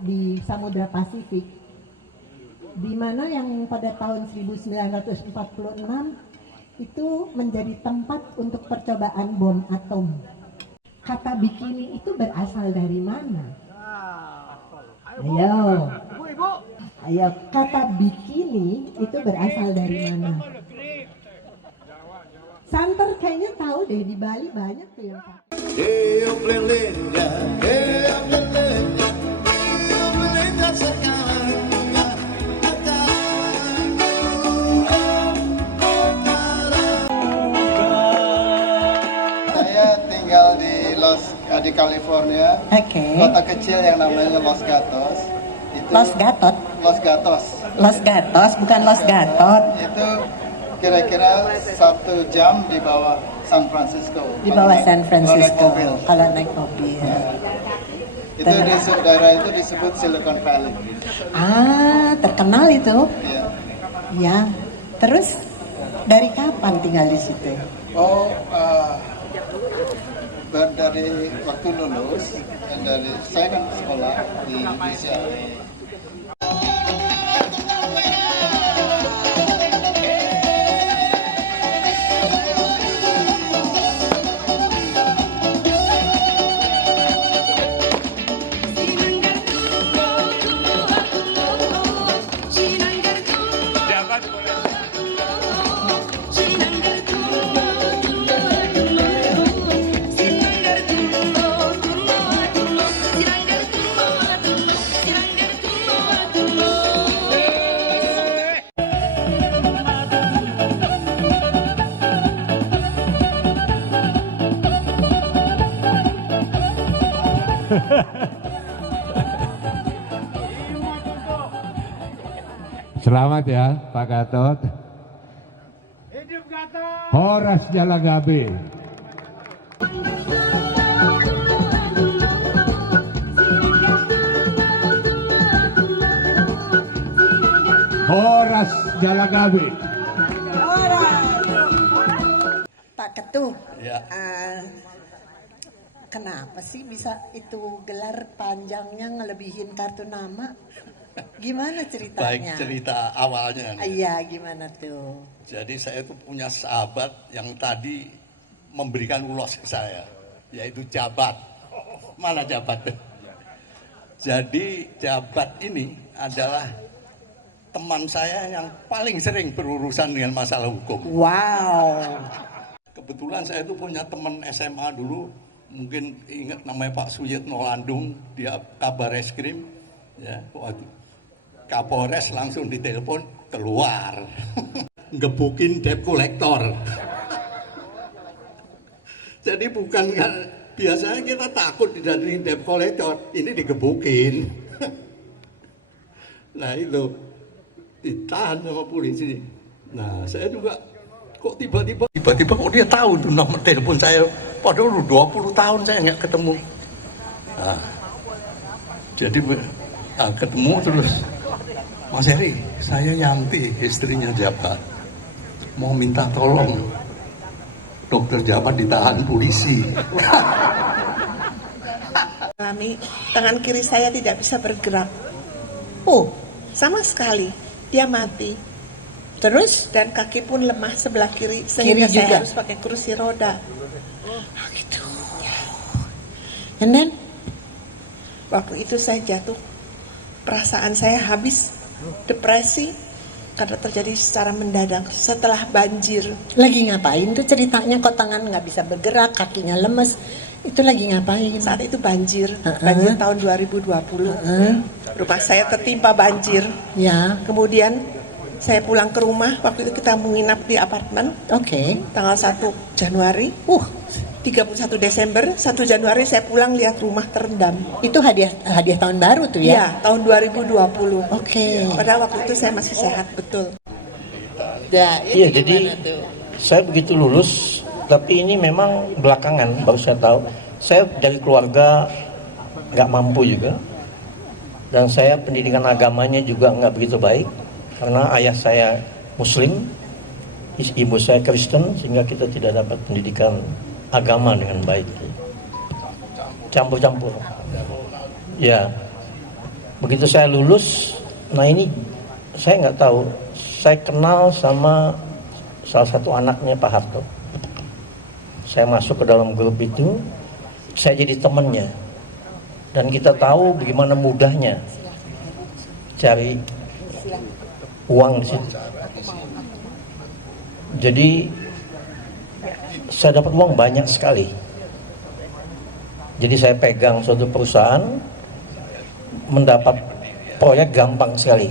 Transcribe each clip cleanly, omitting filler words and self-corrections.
di Samudra Pasifik, di mana yang pada tahun 1946 itu menjadi tempat untuk percobaan bom atom. Kata bikini itu berasal dari mana? Ayo, kata bikini itu berasal dari mana? Santer kayaknya tahu deh, di Bali banyak tuh yang pakai. Saya tinggal di California, kota kecil yang namanya Los Gatos. Los Gatot? Los Gatos. Los Gatos, bukan Los Gatot. Itu kira-kira 1 jam di bawah San Francisco. Di bawah San Francisco, kalau naik mobil. Ya. Itu di daerah itu disebut Silicon Valley. Ah, terkenal itu. Ya. Ya. Terus dari kapan tinggal di situ? Oh, dari waktu lulus, dan saya kan sekolah di Indonesia. Selamat ya Pak Gatot. Hidup Gatot. Horas Jalagabe. Horas Jalagabe. Pak Ketum, Ya. Kenapa sih bisa itu gelar panjangnya ngelebihin kartu nama? Gimana ceritanya? Baik, cerita awalnya nih. Iya, gimana tuh? Jadi saya tuh punya sahabat yang tadi memberikan ulos ke saya, yaitu Jabat. Mana Jabat? Jadi Jabat ini adalah teman saya yang paling sering berurusan dengan masalah hukum. Wow. Kebetulan saya tuh punya teman SMA dulu, mungkin ingat namanya Pak Suyitno Landung, dia kabar eskrim, ya, waktu Kapolres langsung ditelepon keluar, ngebukin debt collector. Jadi bukan kan, biasanya kita takut didatengin debt collector, ini digebukin. Nah itu ditahan sama polisi. Nah saya juga kok tiba-tiba kok dia tahu tuh nomor telepon saya, padahal udah 20 tahun saya nggak ketemu. Nah, jadi ketemu terus, Mas Heri, saya Yanti, istrinya Jabat, mau minta tolong Dokter Jabat ditahan polisi. Tangan kiri saya tidak bisa bergerak. Oh, sama sekali dia mati. Terus dan kaki pun lemah sebelah kiri sehingga Kiri juga. saya harus pakai kursi roda. Gitu. And then? Waktu itu saya jatuh, perasaan saya habis, depresi karena terjadi secara mendadak setelah banjir. Lagi ngapain tuh ceritanya? Kok tangan nggak bisa bergerak, kakinya lemes? Itu lagi ngapain? Saat itu banjir tahun 2020. Rumah saya tertimpa banjir. Ya, Kemudian saya pulang ke rumah, waktu itu kita menginap di apartemen. oke. Tanggal 1 Januari, 31 Desember, 1 Januari saya pulang lihat rumah terendam. Itu hadiah tahun baru tuh ya? Ya, tahun 2020. Oke. Padahal waktu itu saya masih sehat, betul. Iya, jadi saya begitu lulus, tapi ini memang belakangan baru saya tahu. Saya dari keluarga nggak mampu juga, dan saya pendidikan agamanya juga nggak begitu baik, karena ayah saya Muslim, ibu saya Kristen, sehingga kita tidak dapat pendidikan agama dengan baik. Campur-campur. Ya. Begitu saya lulus, nah ini saya nggak tahu, saya kenal sama salah satu anaknya Pak Harto. Saya masuk ke dalam grup itu, saya jadi temannya. Dan kita tahu bagaimana mudahnya cari uang di situ. Jadi saya dapat uang banyak sekali. Jadi saya pegang suatu perusahaan, mendapat proyek gampang sekali.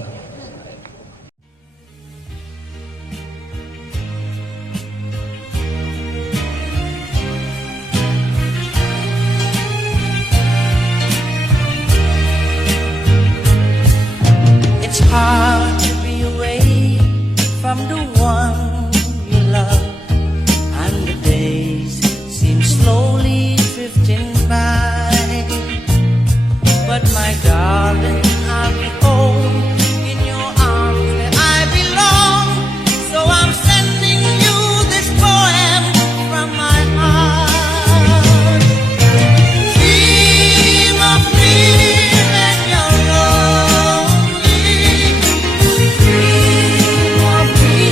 It's hard to be away from the one you love, and the days seem slowly drifting by. But my darling, I'll be home in your arms where I belong. So I'm sending you this poem from my heart. Dream of me when you're lonely. Dream of me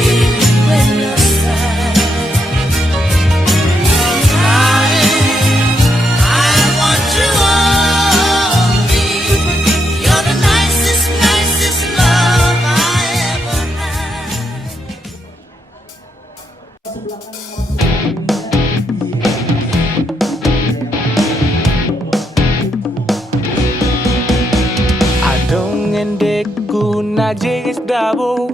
when you're sad. Darling, I want you only. You're the nicest, nicest love I ever had. Adong endeku na jegis dabo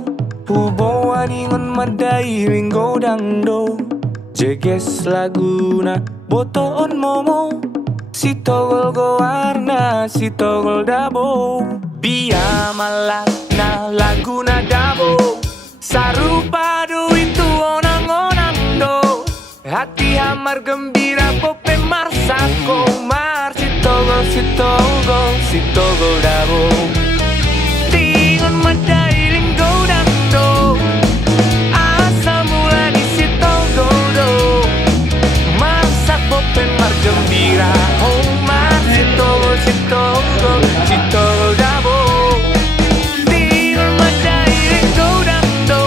Hubo aningon madailing godangdo Jeges laguna botoon momo Si togol gowarna si togol dabo Biya malak na laguna dabo Sarupado itu onang-onang do Hati hamar gembira pope marsako Mar si togol si togol si togol dabo Tingon madailing godang do Asa mula di si togol do Marsak pope mar gembira Oh mar si togol si togol si togol dabo Tingon madailing godang do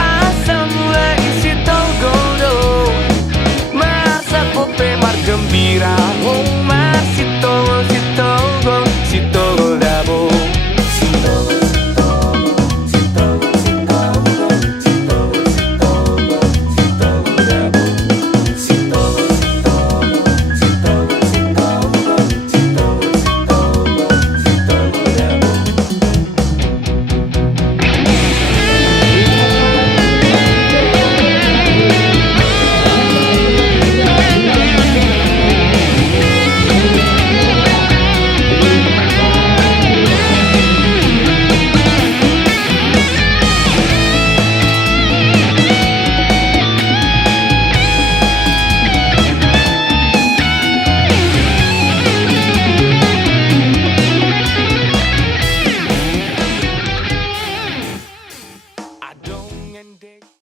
Asa mula di si togol do Marsak pope mar gembira Oh mar si togol si togol si togol dabo